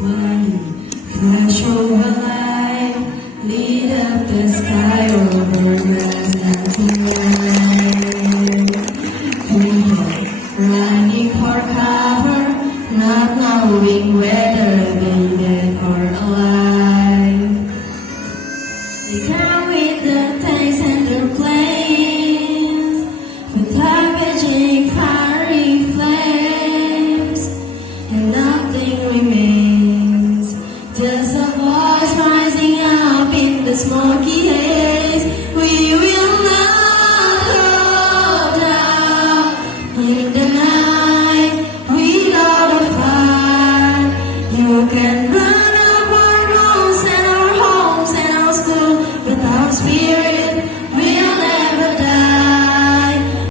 Flash over light, lead up the sky over grass and people running for cover, not knowing where